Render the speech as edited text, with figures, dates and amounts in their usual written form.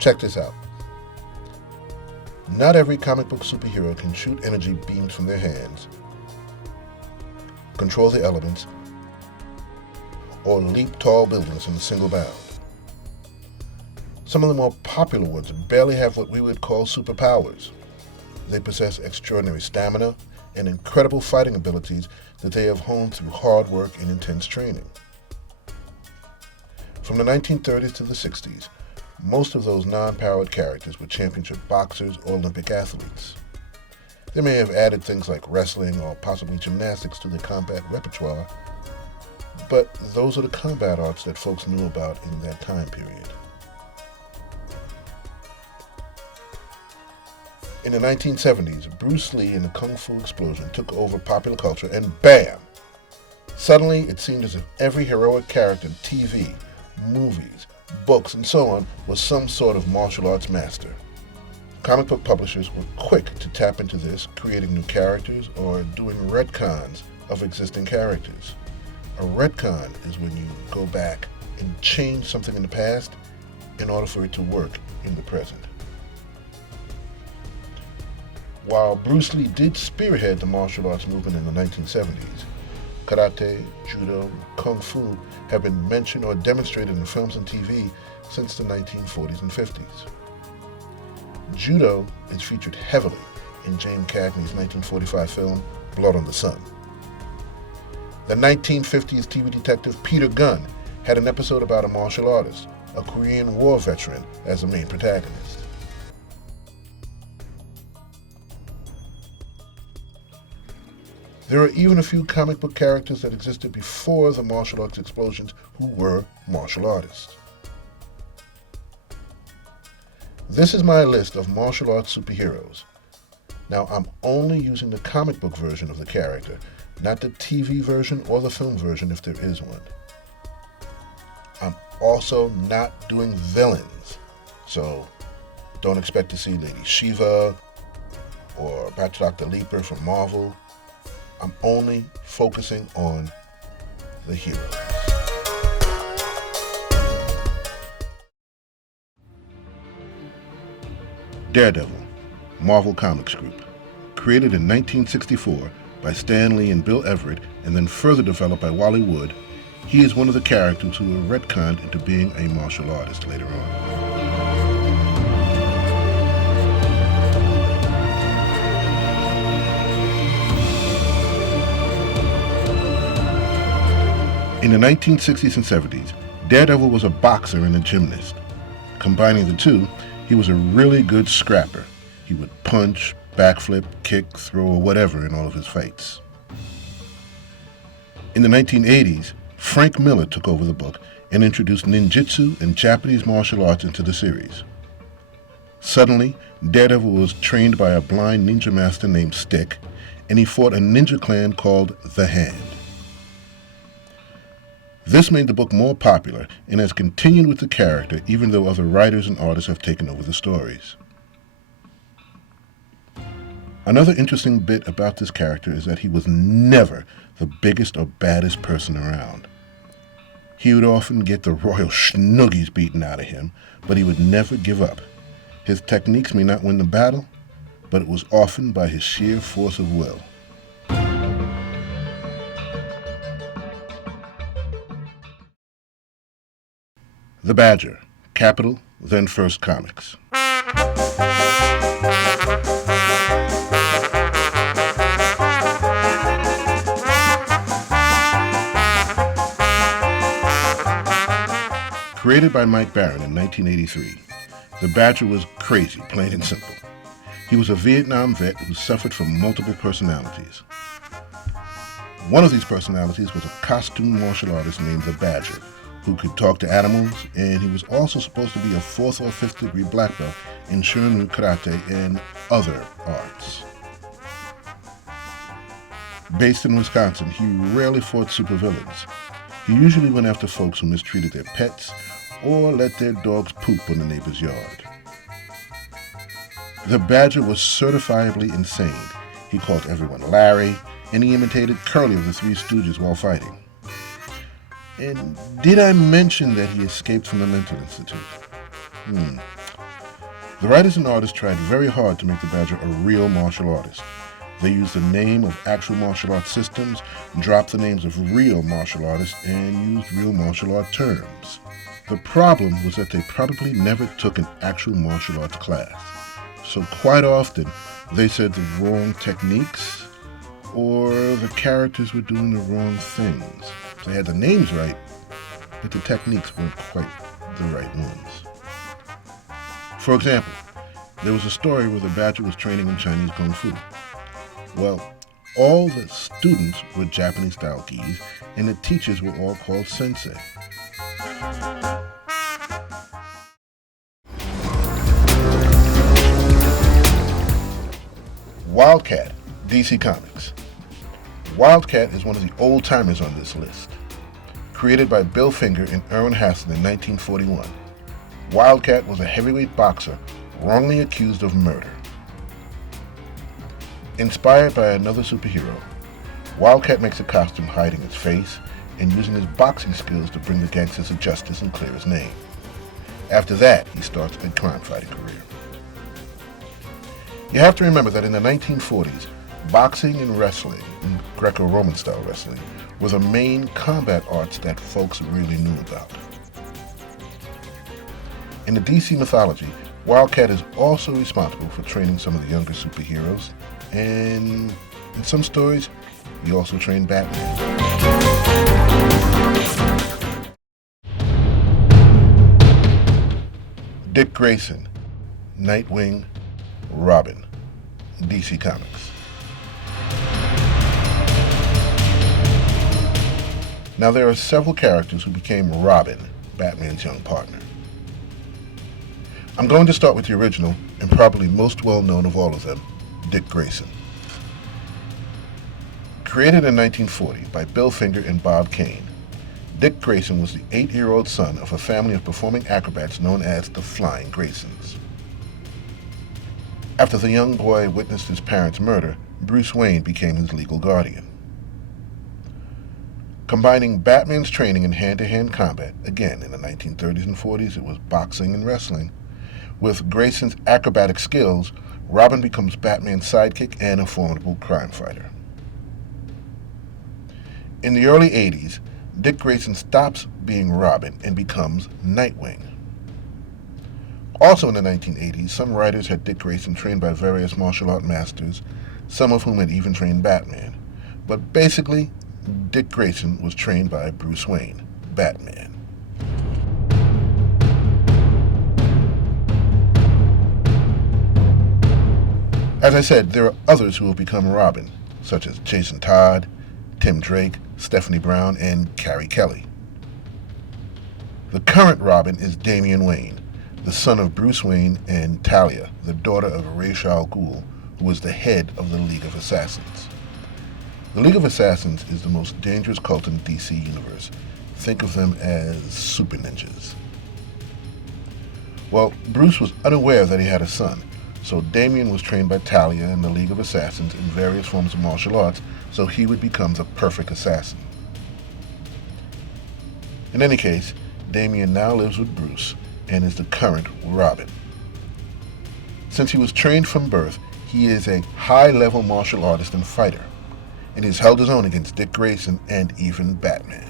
Check this out. Not every comic book superhero can shoot energy beams from their hands, control the elements, or leap tall buildings in a single bound. Some of the more popular ones barely have what we would call superpowers. They possess extraordinary stamina and incredible fighting abilities that they have honed through hard work and intense training. From the 1930s to the 60s, most of those non-powered characters were championship boxers or Olympic athletes. They may have added things like wrestling or possibly gymnastics to their combat repertoire, but those are the combat arts that folks knew about in that time period. In the 1970s, Bruce Lee and the Kung Fu explosion took over popular culture, and bam! Suddenly, it seemed as if every heroic character in TV, movies, books, and so on was some sort of martial arts master. Comic book publishers were quick to tap into this, creating new characters or doing retcons of existing characters. A retcon is when you go back and change something in the past in order for it to work in the present. While Bruce Lee did spearhead the martial arts movement in the 1970s, karate, judo, kung fu have been mentioned or demonstrated in films and TV since the 1940s and 50s. Judo is featured heavily in James Cagney's 1945 film Blood on the Sun. The 1950s TV detective Peter Gunn had an episode about a martial artist, a Korean War veteran, as the main protagonist. There are even a few comic book characters that existed before the martial arts explosions who were martial artists. This is my list of martial arts superheroes. Now, I'm only using the comic book version of the character, not the TV version or the film version if there is one. I'm also not doing villains, so don't expect to see Lady Shiva or Dr. Leaper from Marvel. I'm only focusing on the heroes. Daredevil, Marvel Comics Group. Created in 1964 by Stan Lee and Bill Everett and then further developed by Wally Wood, he is one of the characters who were retconned into being a martial artist later on. In the 1960s and 70s, Daredevil was a boxer and a gymnast. Combining the two, he was a really good scrapper. He would punch, backflip, kick, throw, or whatever in all of his fights. In the 1980s, Frank Miller took over the book and introduced ninjutsu and Japanese martial arts into the series. Suddenly, Daredevil was trained by a blind ninja master named Stick, and he fought a ninja clan called The Hand. This made the book more popular and has continued with the character even though other writers and artists have taken over the stories. Another interesting bit about this character is that he was never the biggest or baddest person around. He would often get the royal schnoogies beaten out of him, but he would never give up. His techniques may not win the battle, but it was often by his sheer force of will. The Badger, Capital, then First Comics. Created by Mike Baron in 1983, The Badger was crazy, plain and simple. He was a Vietnam vet who suffered from multiple personalities. One of these personalities was a costume martial artist named the Badger, who could talk to animals, and he was also supposed to be a 4th or 5th degree black belt in Shorin karate and other arts. Based in Wisconsin, he rarely fought supervillains. He usually went after folks who mistreated their pets or let their dogs poop on the neighbor's yard. The Badger was certifiably insane. He called everyone Larry, and he imitated Curly of the Three Stooges while fighting. And did I mention that he escaped from the mental institute? The writers and artists tried very hard to make the Badger a real martial artist. They used the name of actual martial arts systems, dropped the names of real martial artists, and used real martial art terms. The problem was that they probably never took an actual martial arts class. So quite often, they said the wrong techniques, or the characters were doing the wrong things. They had the names right, but the techniques weren't quite the right ones. For example, there was a story where the Badger was training in Chinese Kung Fu. Well, all the students were Japanese-style gis, and the teachers were all called sensei. Wildcat, DC Comics. Wildcat is one of the old-timers on this list. Created by Bill Finger and Irwin Hassel in 1941, Wildcat was a heavyweight boxer wrongly accused of murder. Inspired by another superhero, Wildcat makes a costume hiding his face and using his boxing skills to bring the gangsters to justice and clear his name. After that, he starts a crime-fighting career. You have to remember that in the 1940s, boxing and wrestling, Greco-Roman style wrestling, were the main combat arts that folks really knew about. In the DC mythology, Wildcat is also responsible for training some of the younger superheroes, and in some stories, he also trained Batman. Dick Grayson, Nightwing, Robin, DC Comics. Now there are several characters who became Robin, Batman's young partner. I'm going to start with the original and probably most well known of all of them, Dick Grayson. Created in 1940 by Bill Finger and Bob Kane, Dick Grayson was the 8-year-old son of a family of performing acrobats known as the Flying Graysons. After the young boy witnessed his parents' murder, Bruce Wayne became his legal guardian. Combining Batman's training in hand-to-hand combat, again in the 1930s and 40s it was boxing and wrestling, with Grayson's acrobatic skills, Robin becomes Batman's sidekick and a formidable crime fighter. In the early 80s, Dick Grayson stops being Robin and becomes Nightwing. Also in the 1980s, some writers had Dick Grayson trained by various martial art masters, some of whom had even trained Batman. But basically, Dick Grayson was trained by Bruce Wayne, Batman. As I said, there are others who have become Robin, such as Jason Todd, Tim Drake, Stephanie Brown, and Carrie Kelly. The current Robin is Damian Wayne, the son of Bruce Wayne and Talia, the daughter of Ra's al Ghul, who was the head of the League of Assassins. The League of Assassins is the most dangerous cult in the DC universe. Think of them as super ninjas. Well, Bruce was unaware that he had a son, so Damian was trained by Talia and the League of Assassins in various forms of martial arts, so he would become the perfect assassin. In any case, Damian now lives with Bruce and is the current Robin. Since he was trained from birth, he is a high-level martial artist and fighter, and he has held his own against Dick Grayson and even Batman.